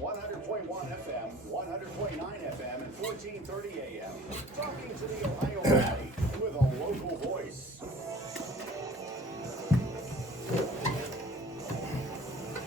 100.1 FM, 100.9 FM, and 1430 AM. Talking to the Ohio Valley with a local voice.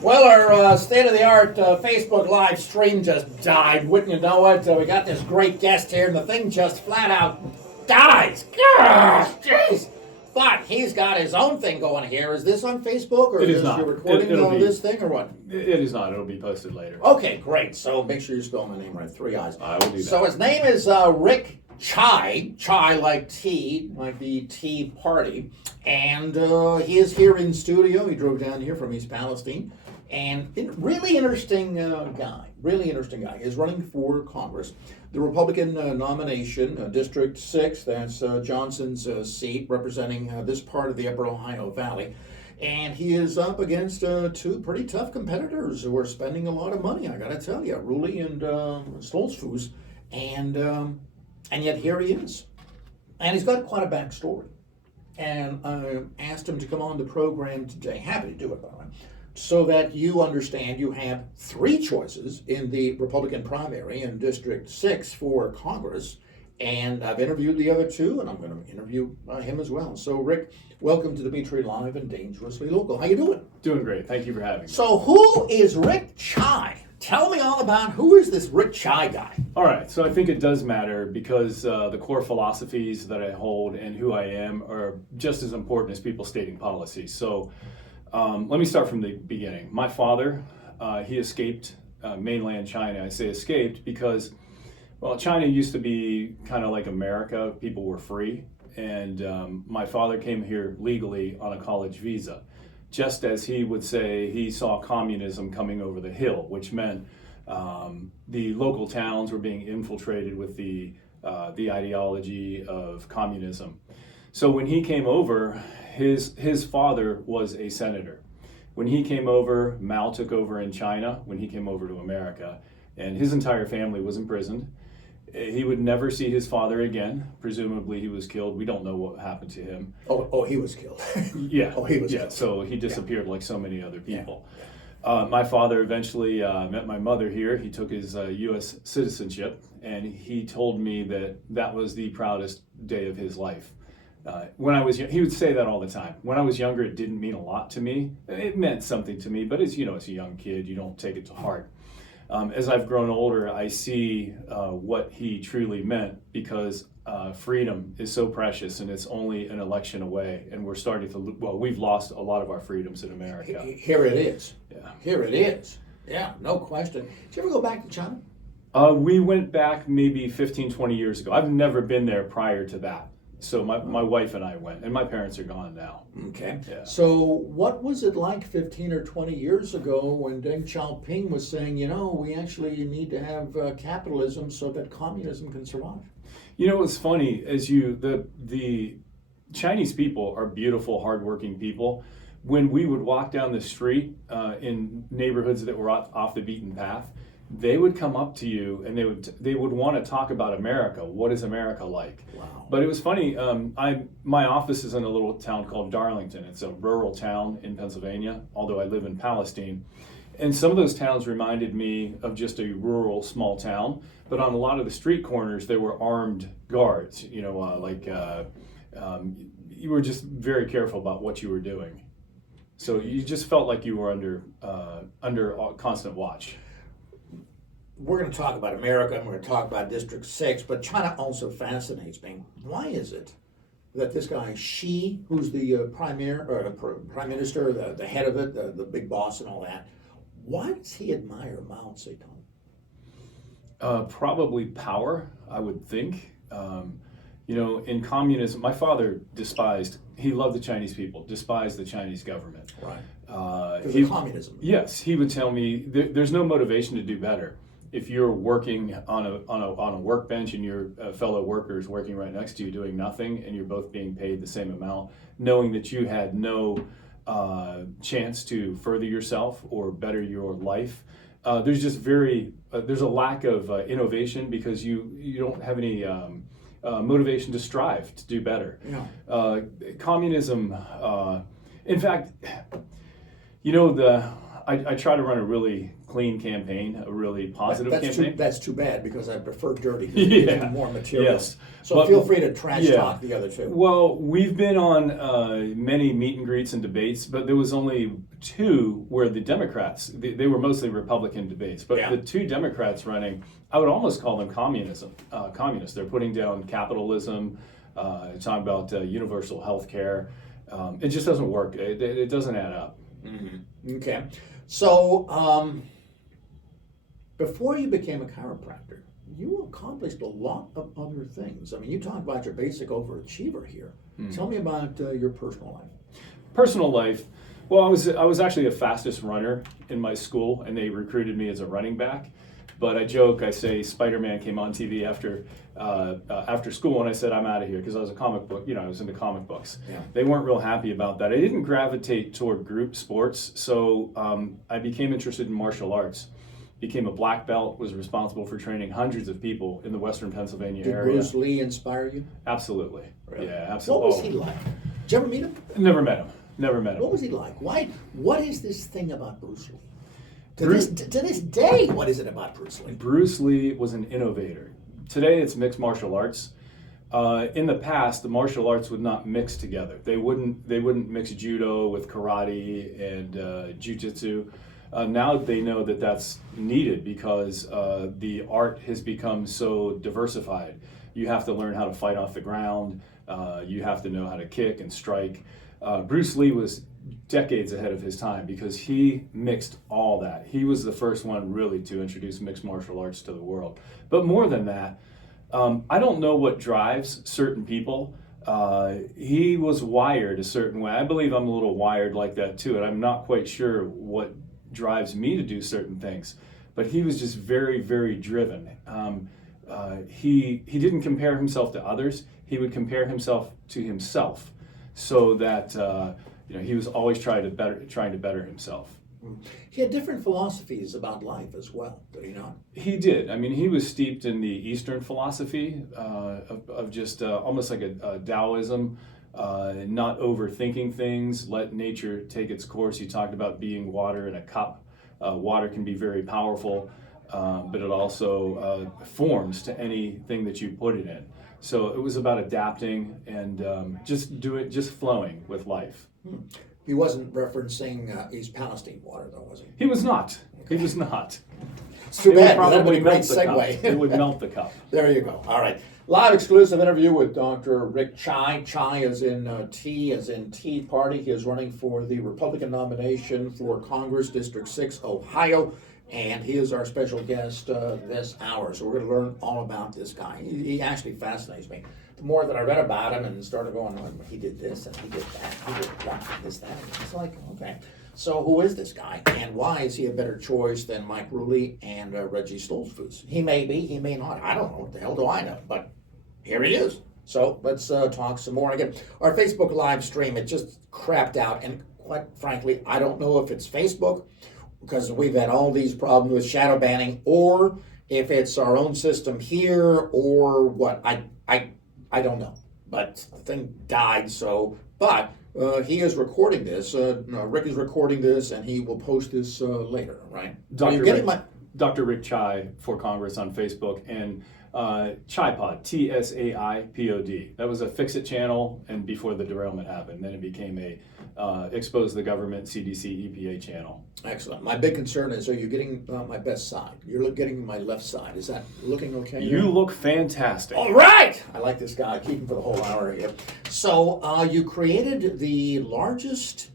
Well, our state-of-the-art Facebook live stream just died. Wouldn't you know it? We got this great guest here, and the thing just flat out dies. Gosh, jeez. But he's got his own thing going here. Is this on Facebook, or is you recording this thing, or what? It is not. It'll be posted later. Okay, great. So make sure you spell my name right. 3 I's. I will do that. So his name is Rick Chai. Chai like tea, like the Tea Party. And he is here in studio. He drove down here from East Palestine. And really interesting guy. Really interesting guy. He's running for Congress. The Republican nomination, District 6, that's Johnson's seat, representing this part of the Upper Ohio Valley. And he is up against two pretty tough competitors who are spending a lot of money, I gotta tell you, Rulli and Stoltzfus. And yet here he is. And he's got quite a backstory. And I asked him to come on the program today. Happy to do it, by the way. So that you understand you have three choices in the Republican primary in District 6 for Congress. And I've interviewed the other two, and I'm going to interview him as well. So, Rick, welcome to Dimitri Live and Dangerously Local. How you doing? Doing great. Thank you for having me. So, who is Rick Chai? Tell me all about who is this Rick Chai guy? All right. So I think it does matter because the core philosophies that I hold and who I am are just as important as people stating policies. So let me start from the beginning. My father, he escaped mainland China. I say escaped because, well, China used to be kind of like America. People were free. And my father came here legally on a college visa. Just as he would say he saw communism coming over the hill, which meant the local towns were being infiltrated with the ideology of communism. So when he came over, his father was a senator. When he came over, Mao took over in China when he came over to America, and his entire family was imprisoned. He would never see his father again. Presumably he was killed. We don't know what happened to him. Oh, he was killed. Yeah. Oh, he was yeah. killed. So he disappeared like so many other people. Yeah. My father eventually met my mother here. He took his U.S. citizenship, and he told me that was the proudest day of his life. When I was he would say that all the time. When I was younger, it didn't mean a lot to me. It meant something to me, but as a young kid, you don't take it to heart. As I've grown older, I see what he truly meant because freedom is so precious and it's only an election away, and we're starting to, we've lost a lot of our freedoms in America. Here it is. Yeah. Here it is. Yeah, no question. Did you ever go back to China? We went back maybe 15, 20 years ago. I've never been there prior to that. So my wife and I went, and my parents are gone now. Okay. Yeah. So what was it like 15 or 20 years ago when Deng Xiaoping was saying, we actually need to have capitalism so that communism can survive? It's funny, the Chinese people are beautiful, hardworking people. When we would walk down the street in neighborhoods that were off the beaten path, they would come up to you and they would want to talk about America. What is America like? Wow. But it was funny. My office is in a little town called Darlington. It's a rural town in Pennsylvania, although I live in Palestine. And some of those towns reminded me of just a rural small town. But on a lot of the street corners, there were armed guards. You were just very careful about what you were doing. So you just felt like you were under constant watch. We're going to talk about America and we're going to talk about District 6, but China also fascinates me. Why is it that this guy Xi, who's the prime minister, the head of it, the big boss and all that, why does he admire Mao Zedong? Probably power, I would think. In communism, my father he loved the Chinese people, despised the Chinese government. Right. Because of communism. Yes, he would tell me there's no motivation to do better. If you're working on a workbench and your fellow worker is working right next to you doing nothing, and you're both being paid the same amount, knowing that you had no chance to further yourself or better your life, there's just there's a lack of innovation because you don't have any motivation to strive to do better. Yeah. Communism, in fact, I try to run a really clean campaign, a really positive campaign. That's too bad, because I prefer dirty. Yeah. Give me more material. Yes. So But- feel free to trash talk the other two. Well, we've been on many meet and greets and debates, but there was only two where the Democrats, they were mostly Republican debates, but Yeah. the two Democrats running, I would almost call them communists. They're putting down capitalism, talking about universal health care. It just doesn't work. It doesn't add up. Mm-hmm. Okay. So, before you became a chiropractor, you accomplished a lot of other things. I mean, you talk about your basic overachiever here. Tell me about your personal life. Personal life. Well, I was actually the fastest runner in my school, and they recruited me as a running back. But I joke, I say Spider-Man came on TV after school, and I said I'm out of here because I was a comic book, I was into comic books. Yeah. They weren't real happy about that. I didn't gravitate toward group sports, so I became interested in martial arts. Became a black belt, was responsible for training hundreds of people in the Western Pennsylvania Did area. Bruce Lee inspire you? Absolutely. Really? Yeah, absolutely. What was he like? Did you ever meet him? Never met him. Never met him. What was he like? Why? What is this thing about Bruce Lee? To Bruce- this day, what is it about Bruce Lee? Bruce Lee was an innovator. Today it's mixed martial arts. In the past, the martial arts would not mix together. They wouldn't mix judo with karate and jiu-jitsu. Now they know that that's needed because the art has become so diversified. You have to learn how to fight off the ground. You have to know how to kick and strike. Bruce Lee was decades ahead of his time because he mixed all that. He was the first one really to introduce mixed martial arts to the world. But more than that, I don't know what drives certain people. He was wired a certain way. I believe I'm a little wired like that too, and I'm not quite sure what drives me to do certain things. But he was just very, very driven. He didn't compare himself to others. He would compare himself to himself, so that he was always trying to better himself. He had different philosophies about life as well, did he not? He did. I mean, he was steeped in the Eastern philosophy of just almost like a Taoism, not overthinking things, let nature take its course. He talked about being water in a cup. Water can be very powerful, but it also forms to anything that you put it in. So it was about adapting and just flowing with life. He wasn't referencing East Palestine water, though, was he? He was not. He was not. It's too It would bad. That would probably be a great melt the cup. segue. It would melt the cup. There you go. All right. Live exclusive interview with Dr. Rick Chai. Chai is in T as in Tea Party. He is running for the Republican nomination for Congress, District 6, Ohio. And he is our special guest this hour. So we're going to learn all about this guy. He actually fascinates me. The more that I read about him and started going, oh, he did this and he did that, he did that, this, that. It's like, okay. So who is this guy? And why is he a better choice than Mike Ruley and Reggie Stoltzfus? He may be, he may not. I don't know. What the hell do I know? But here he is. So let's talk some more. Again, our Facebook live stream, it just crapped out. And quite frankly, I don't know if it's Facebook, because we've had all these problems with shadow banning, or if it's our own system here, or what. I don't know. But the thing died, so. But he is recording this. Rick is recording this, and he will post this later, right? Are you getting my... Dr. Rick Chai for Congress on Facebook, and ChaiPod, TSAIPOD. That was a Fix-It channel, and before the derailment happened, then it became a Expose the Government, CDC, EPA channel. Excellent. My big concern is, are you getting my best side? You're getting my left side. Is that looking okay? You look fantastic. All right! I like this guy. Keep him for the whole hour here. So you created the largest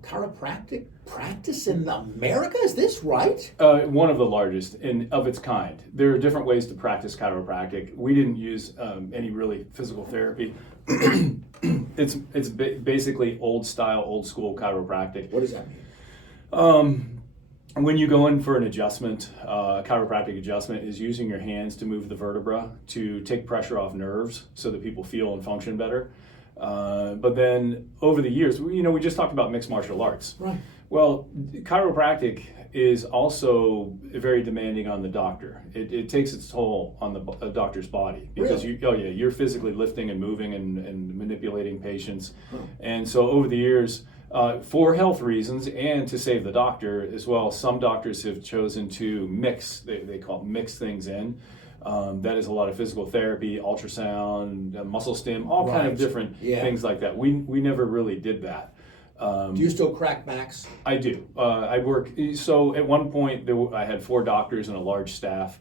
chiropractic practice in America? Is this right? One of the largest of its kind. There are different ways to practice chiropractic. We didn't use any really physical therapy. It's basically old style, old school chiropractic. What does that mean? When you go in for an adjustment, chiropractic adjustment is using your hands to move the vertebra to take pressure off nerves so that people feel and function better. But then over the years, we just talked about mixed martial arts. Right. Well, chiropractic is also very demanding on the doctor. It takes its toll on the doctor's body because Really? you're physically lifting and moving and manipulating patients. And so over the years, For health reasons and to save the doctor as well. Some doctors have chosen to mix, they call it mix things in. That is a lot of physical therapy, ultrasound, muscle stim, all kind of different things like that. We never really did that. Do you still crack backs? I do. I work, so at one point I had 4 doctors and a large staff.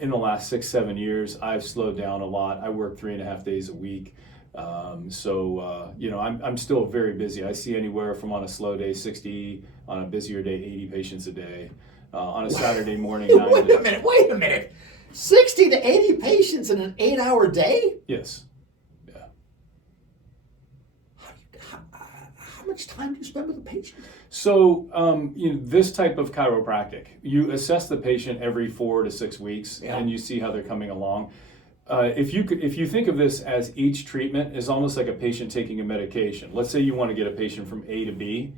In the last 6-7 years, I've slowed down a lot. I work 3.5 days a week. You know, I'm still very busy. I see anywhere from on a slow day 60, on a busier day 80 patients a day, on a Saturday morning 9 Wait a minute. 60 to 80 patients in an 8-hour day? Yes. Yeah. How much time do you spend with the patient? So, you know, this type of chiropractic, you assess the patient every 4 to 6 weeks, and you see how they're coming along. If you think of this as each treatment is almost like a patient taking a medication. Let's say you want to get a patient from A to B.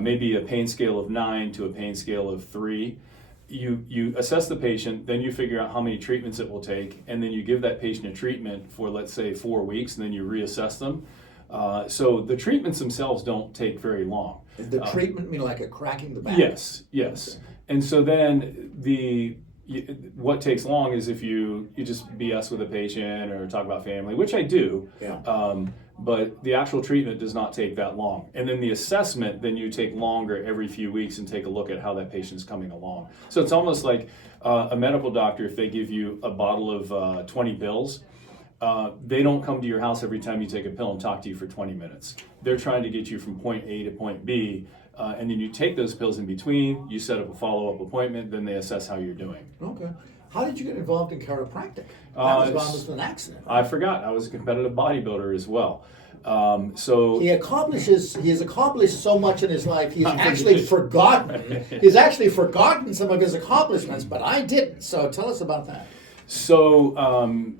Maybe a pain scale of 9 to a pain scale of 3. You assess the patient, then you figure out how many treatments it will take, and then you give that patient a treatment for, let's say, 4 weeks, and then you reassess them. So the treatments themselves don't take very long. The treatment mean like a cracking the back? Yes. Okay. And so then what takes long is if you just BS with a patient or talk about family, which I do. But the actual treatment does not take that long. And then the assessment, then you take longer every few weeks and take a look at how that patient's coming along. So it's almost like a medical doctor, if they give you a bottle of 20 pills, they don't come to your house every time you take a pill and talk to you for 20 minutes. They're trying to get you from point A to point B, and then you take those pills in between, you set up a follow-up appointment, then they assess how you're doing. Okay. How did you get involved in chiropractic? That was almost an accident. I forgot. I was a competitive bodybuilder as well. So he has accomplished so much in his life. He's actually forgotten. He's actually forgotten some of his accomplishments, but I didn't. So tell us about that. So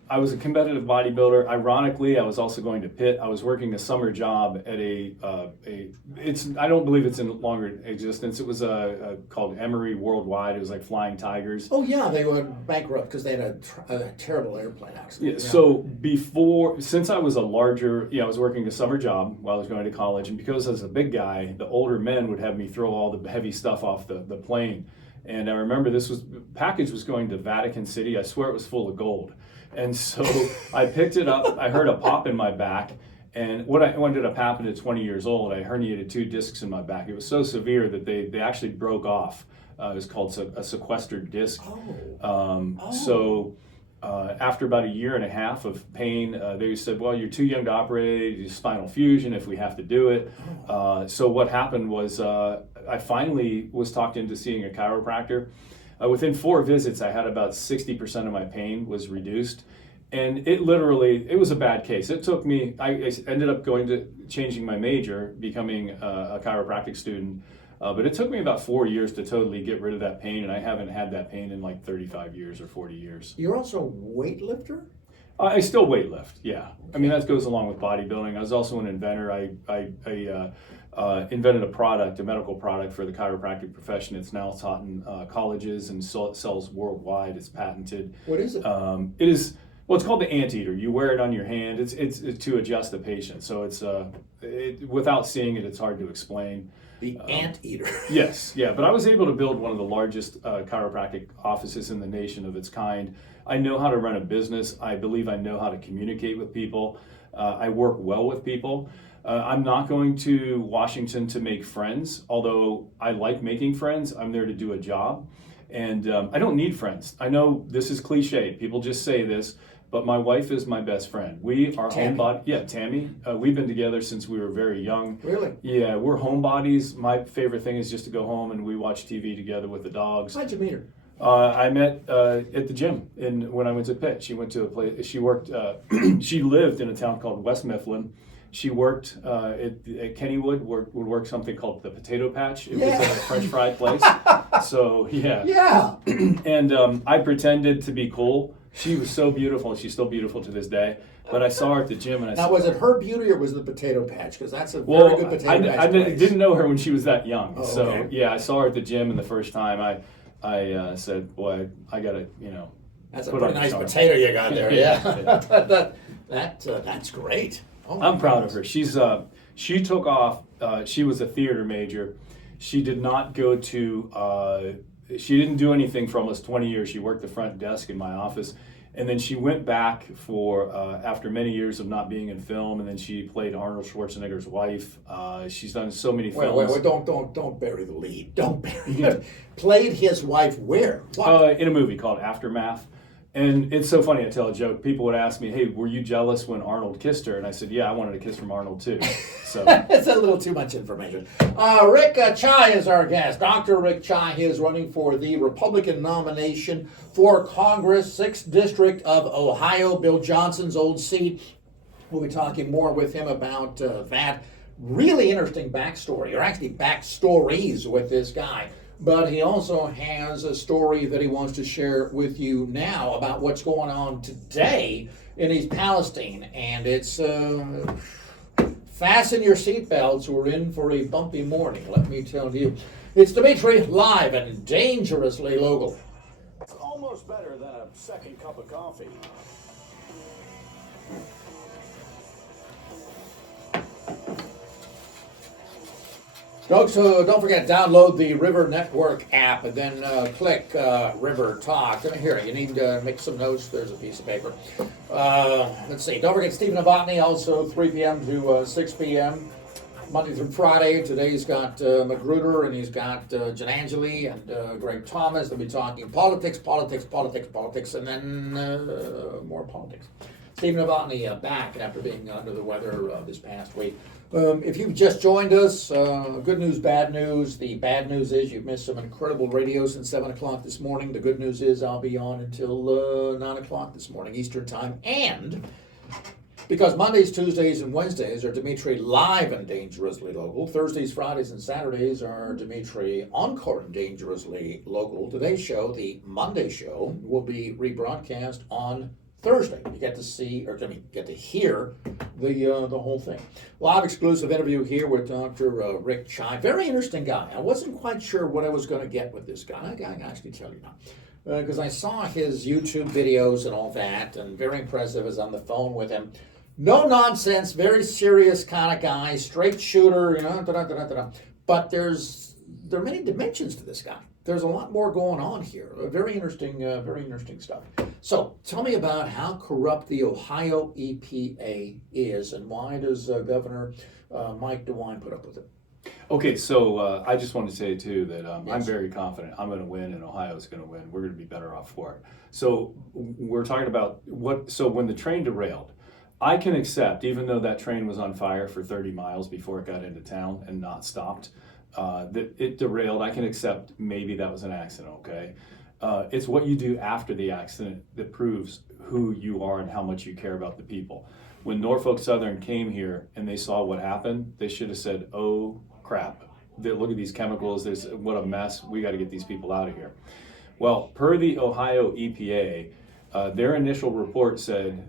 I was a competitive bodybuilder. Ironically, I was also going to Pitt. I was working a summer job at I don't believe it's in longer existence. It was called Emory Worldwide. It was like Flying Tigers. Oh yeah, they went bankrupt because they had a terrible airplane accident. Yeah. So since I was I was working a summer job while I was going to college, and because I was a big guy, the older men would have me throw all the heavy stuff off the plane. And I remember package was going to Vatican City. I swear it was full of gold. And so I picked it up. I heard a pop in my back. And what ended up happening at 20 years old, I herniated 2 discs in my back. It was so severe that they actually broke off. It was called a sequestered disc. So after about 1.5 years of pain, they said, well, you're too young to operate, do spinal fusion if we have to do it. So what happened was I finally was talked into seeing a chiropractor. Within 4 visits, I had about 60% of my pain was reduced. And it was a bad case. It took me, I ended up changing my major, becoming a chiropractic student. But it took me about 4 years to totally get rid of that pain, and I haven't had that pain in like 35 years or 40 years. You're also a weightlifter? I still weightlift, yeah. I mean, that goes along with bodybuilding. I was also an inventor. I invented a medical product for the chiropractic profession. It's now taught in colleges and sells worldwide. It's patented. What is it? It's called the anteater. You wear it on your hand. It's to adjust the patient. So without seeing it, it's hard to explain. The anteater. Yes, yeah. But I was able to build one of the largest chiropractic offices in the nation of its kind. I know how to run a business. I believe I know how to communicate with people. I work well with people. I'm not going to Washington to make friends, although I like making friends. I'm there to do a job. And I don't need friends. I know this is cliche. People just say this, but my wife is my best friend. We are homebodies. Yeah, Tammy. We've been together since we were very young. Really? Yeah, we're homebodies. My favorite thing is just to go home and we watch TV together with the dogs. How'd you meet her? I met at the gym when I went to Pitt. She went to a place. She worked. She lived in a town called West Mifflin. She worked at Kennywood. Would work something called the Potato Patch. It was a French fry place. So yeah. Yeah. And I pretended to be cool. She was so beautiful. She's still beautiful to this day. But I saw her at the gym, and I said, was it her beauty or was it the Potato Patch? Because that's a very good potato patch. I didn't know her when she was that young. Oh, so okay. yeah, I saw her at the gym, and the first time I said, boy, I gotta, That's a pretty nice potato you got there. Yeah. Yeah. That's great. Oh, I'm proud of her. She took off. She was a theater major. She did not go to. She didn't do anything for almost 20 years. She worked the front desk in my office, and then she went back for after many years of not being in film, and then she played Arnold Schwarzenegger's wife. She's done so many films. Wait! Don't bury the lead. Don't bury it. Played his wife where? What? In a movie called Aftermath. And it's so funny, I tell a joke. People would ask me, hey, were you jealous when Arnold kissed her? And I said, yeah, I wanted a kiss from Arnold too. So It's a little too much information. Rick Chai is our guest. Dr. Rick Chai is running for the Republican nomination for Congress, 6th District of Ohio, Bill Johnson's old seat. We'll be talking more with him about that. Really interesting backstory, or actually backstories with this guy. But he also has a story that he wants to share with you now about what's going on today in East Palestine. And it's fasten your seatbelts. We're in for a bumpy morning, let me tell you. It's Dimitri, live and dangerously local. It's almost better than a second cup of coffee. Folks, don't forget, download the River Network app and then click River Talk. Here, you need to make some notes. There's a piece of paper. Let's see. Don't forget Stephen Novotny, also 3 p.m. to 6 p.m. Monday through Friday. Today's got Magruder, and he's got Janangeli and Greg Thomas. They'll be talking politics, and then more politics. Stephen Novotny back after being under the weather this past week. If you've just joined us, good news, bad news. The bad news is you've missed some incredible radio since 7 o'clock this morning. The good news is I'll be on until 9 o'clock this morning, Eastern Time. And because Mondays, Tuesdays, and Wednesdays are Dimitri live and dangerously local, Thursdays, Fridays, and Saturdays are Dimitri encore and dangerously local. Today's show, the Monday show, will be rebroadcast on Thursday. You get to see, or get to hear the whole thing. Live exclusive interview here with Dr. Rick Chai. Very interesting guy. I wasn't quite sure what I was going to get with this guy. I can actually tell you now. Because I saw his YouTube videos and all that, and very impressive as on the phone with him. No nonsense, very serious kind of guy, straight shooter, But there are many dimensions to this guy. There's a lot more going on here. Very interesting stuff. So tell me about how corrupt the Ohio EPA is, and why does Governor Mike DeWine put up with it? Okay, so I just want to say too that Yes. I'm very confident I'm going to win and Ohio's going to win. We're going to be better off for it. So we're talking about so when the train derailed, I can accept, even though that train was on fire for 30 miles before it got into town and not stopped, that it derailed. I can accept maybe that was an accident, okay? It's what you do after the accident that proves who you are and how much you care about the people. When Norfolk Southern came here and they saw what happened, they should have said, oh crap, look at these chemicals, what a mess, we got to get these people out of here. Well, per the Ohio EPA, their initial report said,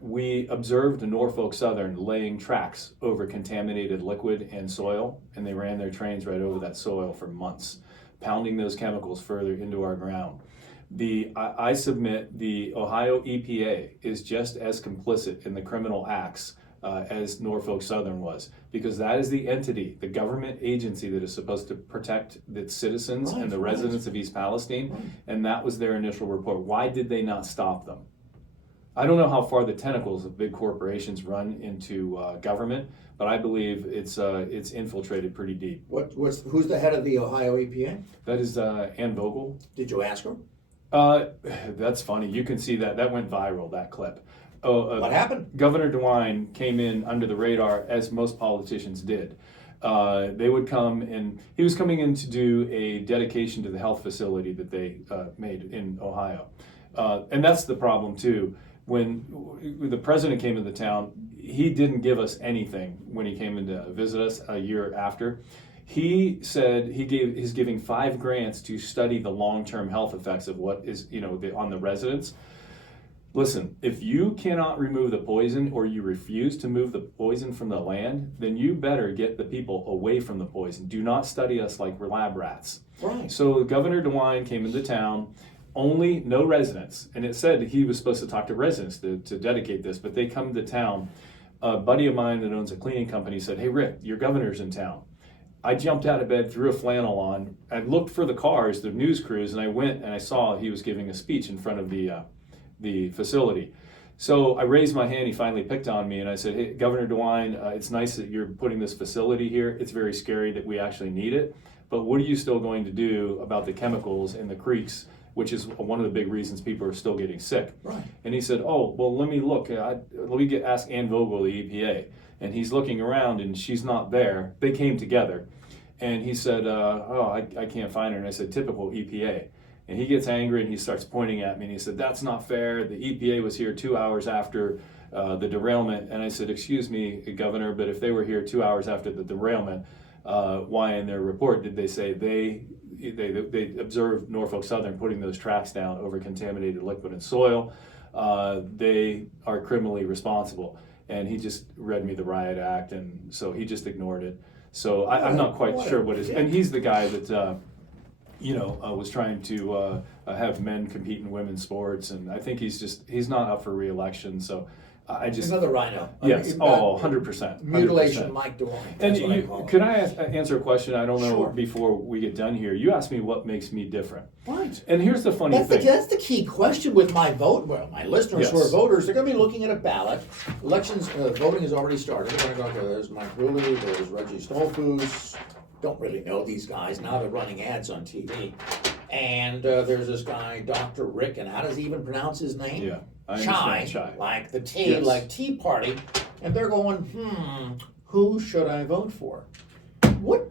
we observed Norfolk Southern laying tracks over contaminated liquid and soil, and they ran their trains right over that soil for months, pounding those chemicals further into our ground. I submit the Ohio EPA is just as complicit in the criminal acts as Norfolk Southern was, because that is the entity, the government agency that is supposed to protect its citizens and the residents of East Palestine, and that was their initial report. Why did they not stop them? I don't know how far the tentacles of big corporations run into government, but I believe it's infiltrated pretty deep. Who's the head of the Ohio EPA? That is Ann Vogel. Did you ask her? That's funny. You can see that went viral, that clip. What happened? Governor DeWine came in under the radar, as most politicians did. They would come, and he was coming in to do a dedication to the health facility that they made in Ohio. And that's the problem too. When the president came into town, he didn't give us anything when he came in to visit us a year after. He said he's giving 5 grants to study the long-term health effects of what is, on the residents. Listen, if you cannot remove the poison, or you refuse to move the poison from the land, then you better get the people away from the poison. Do not study us like we're lab rats. Right. So Governor DeWine came into town. No residents, and it said he was supposed to talk to residents to dedicate this, but they come to town. a buddy of mine that owns a cleaning company said, "Hey Rick, your governor's in town." I jumped out of bed, threw a flannel on, I looked for the cars, the news crews, and I went and I saw he was giving a speech in front of the facility. So I raised my hand, he finally picked on me, and I said, "Hey, Governor DeWine, it's nice that you're putting this facility here. It's very scary that we actually need it, but what are you still going to do about the chemicals in the creeks, which is one of the big reasons people are still getting sick?" Right. And he said, "Oh, well, let me look. Ask Ann Vogel, the EPA." And he's looking around, and she's not there. They came together, and he said, I can't find her." And I said, "Typical EPA." And he gets angry, and he starts pointing at me, and he said, "That's not fair. The EPA was here 2 hours after the derailment." And I said, "Excuse me, Governor, but if they were here 2 hours after the derailment, why in their report did they say they observed Norfolk Southern putting those tracks down over contaminated liquid and soil? They are criminally responsible." And he just read me the riot act, and so he just ignored it. So I'm not quite sure what is, and he's the guy that was trying to have men compete in women's sports, and I think he's not up for re-election. So I just Another rhino. yes, 100%. Mutilation, Mike DeWine. And That's what I call could it. I answer a question? I don't know Sure. before we get done here. You asked me what makes me different. Right. And here's the funny thing. That's the key question with my vote. Well, my listeners who are Yes. voters, they're going to be looking at a ballot. Elections, voting has already started. They're going to go, there's Mike Ruley, there's Reggie Stolfus. Don't really know these guys. Now they're running ads on TV. And there's this guy, Dr. Rick, and how does he even pronounce his name? Yeah, I Chai, understand Chai. like the tea, Yes. like Tea Party. And they're going, who should I vote for? What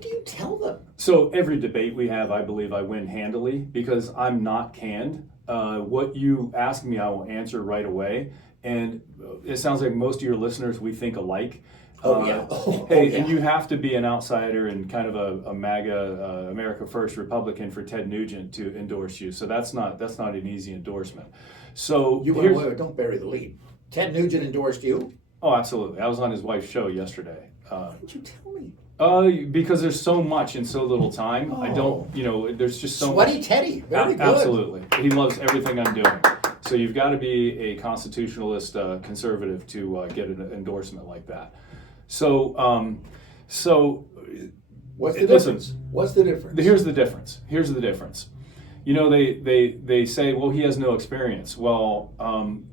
do you tell them? So every debate we have, I believe I win handily because I'm not canned. What you ask me, I will answer right away. And it sounds like most of your listeners, we think alike. Oh, yeah. Hey, yeah. and you have to be an outsider and kind of a MAGA, America First Republican for Ted Nugent to endorse you. So that's not an easy endorsement. So Wait, don't bury the lead. Ted Nugent endorsed you? Oh, absolutely. I was on his wife's show yesterday. Why didn't you tell me? Because there's so much in so little time. I don't, there's just so Sweaty much. Teddy, very good. Absolutely. He loves everything I'm doing. So you've got to be a constitutionalist conservative to get an endorsement like that. So, What's the listen, difference? What's the difference? Here's the difference. They say, well, he has no experience. Well,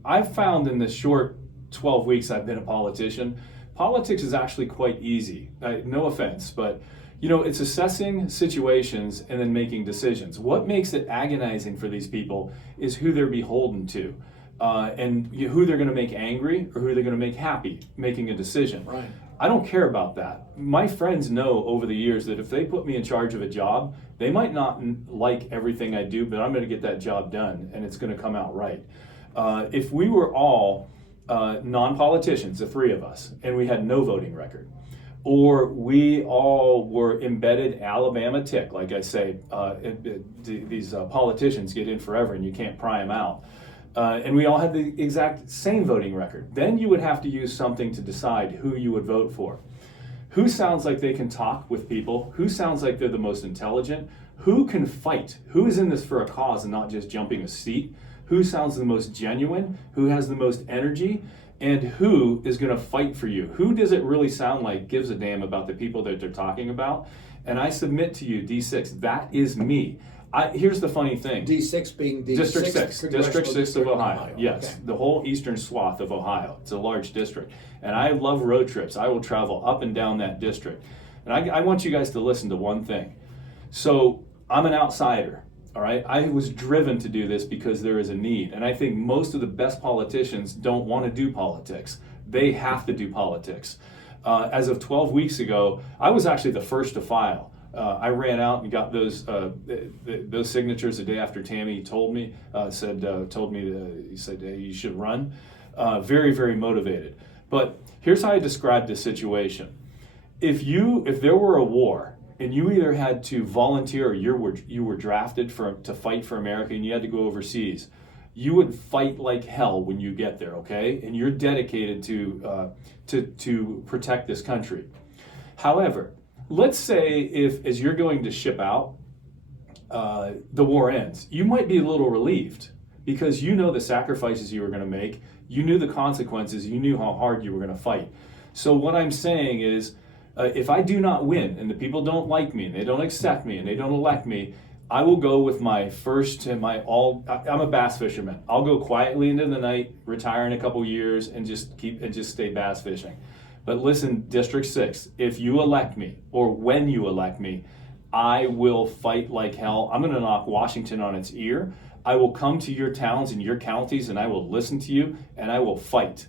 I've found in the short 12 weeks I've been a politician, politics is actually quite easy. No offense, but it's assessing situations and then making decisions. What makes it agonizing for these people is who they're beholden to, and who they're going to make angry or who they're going to make happy making a decision. Right. I don't care about that. My friends know over the years that if they put me in charge of a job, they might not like everything I do, but I'm going to get that job done and it's going to come out right. If we were all non-politicians, the three of us, and we had no voting record, or we all were embedded Alabama tick, like I say, these politicians get in forever and you can't pry them out. And we all had the exact same voting record. Then you would have to use something to decide who you would vote for. Who sounds like they can talk with people? Who sounds like they're the most intelligent? Who can fight? Who is in this for a cause and not just jumping a seat? Who sounds the most genuine? Who has the most energy? And who is going to fight for you? Who does it really sound like gives a damn about the people that they're talking about? And I submit to you, D6, that is me. Here's the funny thing. D6 being the District 6. District 6 of Ohio. Ohio. Yes, Okay. the whole eastern swath of Ohio. It's a large district. And I love road trips. I will travel up and down that district. And I want you guys to listen to one thing. So I'm an outsider, all right? I was driven to do this because there is a need. And I think most of the best politicians don't want to do politics. They have to do politics. As of 12 weeks ago, I was actually the first to file. I ran out and got those signatures the day after Tammy told me. He said hey, you should run. Very, very motivated. But here's how I describe this situation. If there were a war and you either had to volunteer or you were drafted to fight for America and you had to go overseas, you would fight like hell when you get there, okay? And you're dedicated to protect this country. However, let's say if, as you're going to ship out, the war ends, you might be a little relieved because you know the sacrifices you were going to make. You knew the consequences. You knew how hard you were going to fight. So what I'm saying is, if I do not win and the people don't like me and they don't accept me and they don't elect me, I will go with my first and my all. I'm a bass fisherman. I'll go quietly into the night, retire in a couple years, and just stay bass fishing. But listen, District 6, if you elect me, or when you elect me, I will fight like hell. I'm going to knock Washington on its ear. I will come to your towns and your counties, and I will listen to you, and I will fight.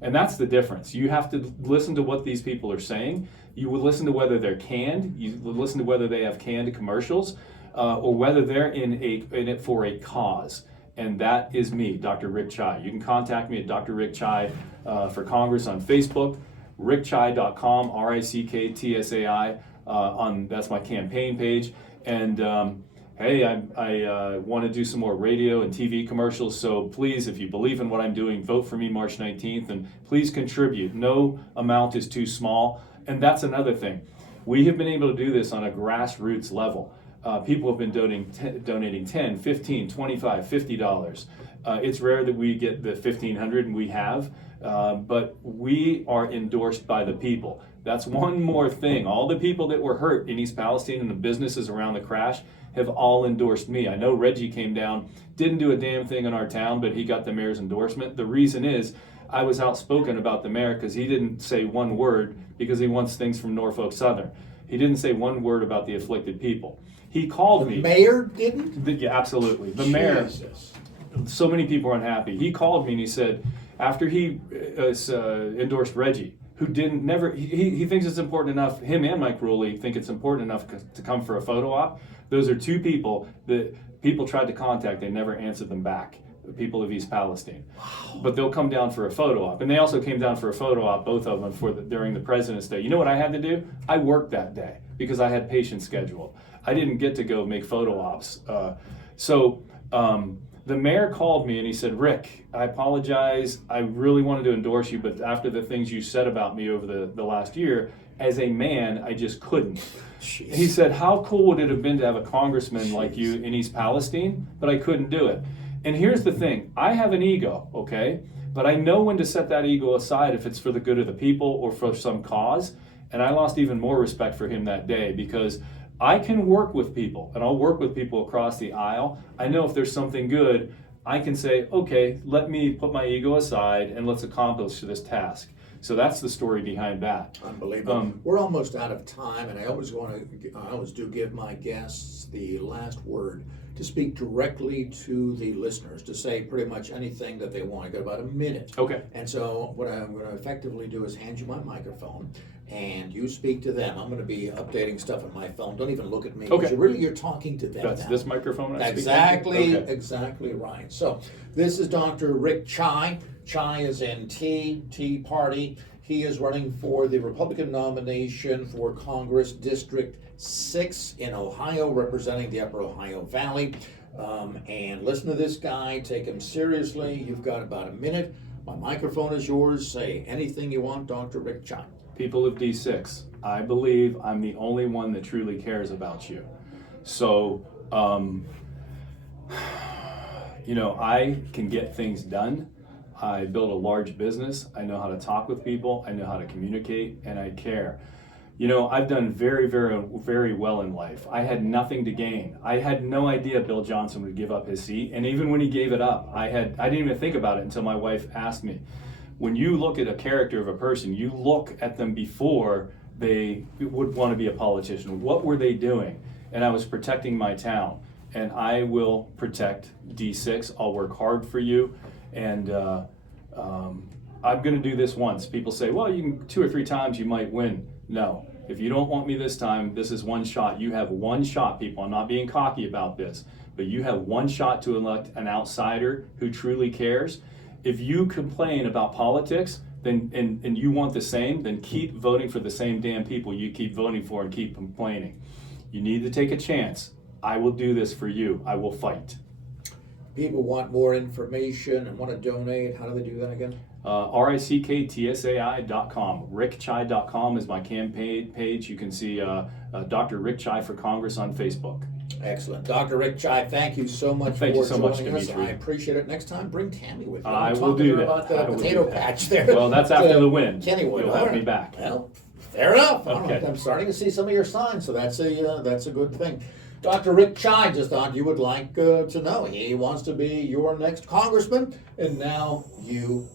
And that's the difference. You have to listen to what these people are saying. You will listen to whether they're canned. You will listen to whether they have canned commercials, or whether they're in it for a cause. And that is me, Dr. Rick Chai. You can contact me at Dr. Rick Chai for Congress on Facebook, rickchai.com, RICKTSAI. That's my campaign page. And hey, I want to do some more radio and TV commercials. So please, if you believe in what I'm doing, vote for me March 19th, and please contribute. No amount is too small. And that's another thing. We have been able to do this on a grassroots level. People have been donating $10, $15, $25, $50. It's rare that we get the $1,500, and we have, but we are endorsed by the people. That's one more thing. All the people that were hurt in East Palestine and the businesses around the crash have all endorsed me. I know Reggie came down, didn't do a damn thing in our town, but he got the mayor's endorsement. The reason is I was outspoken about the mayor because he didn't say one word, because he wants things from Norfolk Southern. He didn't say one word about the afflicted people. He called me. The mayor didn't? Yeah, absolutely. The mayor. Jesus. So many people are unhappy. He called me and he said, after he endorsed Reggie, who didn't never, he thinks it's important enough, him and Mike Ruley think it's important enough to come for a photo op. Those are two people that people tried to contact. They never answered them back, the people of East Palestine. Wow. But they'll come down for a photo op. And they also came down for a photo op, both of them, during the President's Day. You know what I had to do? I worked that day because I had patients scheduled. I didn't get to go make photo ops. The mayor called me and he said, Rick, I apologize. I really wanted to endorse you, but after the things you said about me over the last year, as a man, I just couldn't. Jeez. He said, how cool would it have been to have a congressman like you in East Palestine? But I couldn't do it. And here's the thing. I have an ego, okay? But I know when to set that ego aside if it's for the good of the people or for some cause. And I lost even more respect for him that day because I can work with people, and I'll work with people across the aisle. I know if there's something good, I can say, okay, let me put my ego aside and let's accomplish this task. So that's the story behind that. Unbelievable. We're almost out of time, and I always do give my guests the last word to speak directly to the listeners, to say pretty much anything that they want. I got about a minute. Okay. And so what I'm going to effectively do is hand you my microphone, and you speak to them. I'm going to be updating stuff on my phone. Don't even look at me. Okay. You're talking to them. That's now. this microphone I Exactly, okay. Exactly right. So this is Dr. Rick Chai. Chai is in Tea Party. He is running for the Republican nomination for Congress District 6 in Ohio, representing the Upper Ohio Valley. And listen to this guy. Take him seriously. You've got about a minute. My microphone is yours. Say anything you want, Dr. Rick Chai. People of D6, I believe I'm the only one that truly cares about you. So, I can get things done. I build a large business. I know how to talk with people. I know how to communicate, and I care. I've done very, very, very well in life. I had nothing to gain. I had no idea Bill Johnson would give up his seat, and even when he gave it up, I didn't even think about it until my wife asked me. When you look at a character of a person, you look at them before they would want to be a politician. What were they doing? And I was protecting my town, and I will protect D6. I'll work hard for you. And I'm going to do this once. People say, well, you can 2 or 3 times you might win. No, if you don't want me this time, this is one shot. You have one shot, people. I'm not being cocky about this, but you have one shot to elect an outsider who truly cares. If you complain about politics, then and you want the same, then keep voting for the same damn people you keep voting for and keep complaining. You need to take a chance. I will do this for you. I will fight. people want more information and want to donate, how do they do that again? RickTSAI.com. RickChai.com is my campaign page. You can see Dr. Rick Chai for Congress on Facebook. Excellent. Dr. Rick Chai, thank you so much Thank for you so much, joining us. Dimitri. I appreciate it. Next time, bring Tammy with you. I Talk will to do her that. about the I will do potato that. patch there. Well, that's after the win. Kennywood. You'll have me back. Well, fair enough. All Okay. right. I'm starting to see some of your signs, so that's a good thing. Dr. Rick Chai just thought you would like to know. He wants to be your next congressman, and now you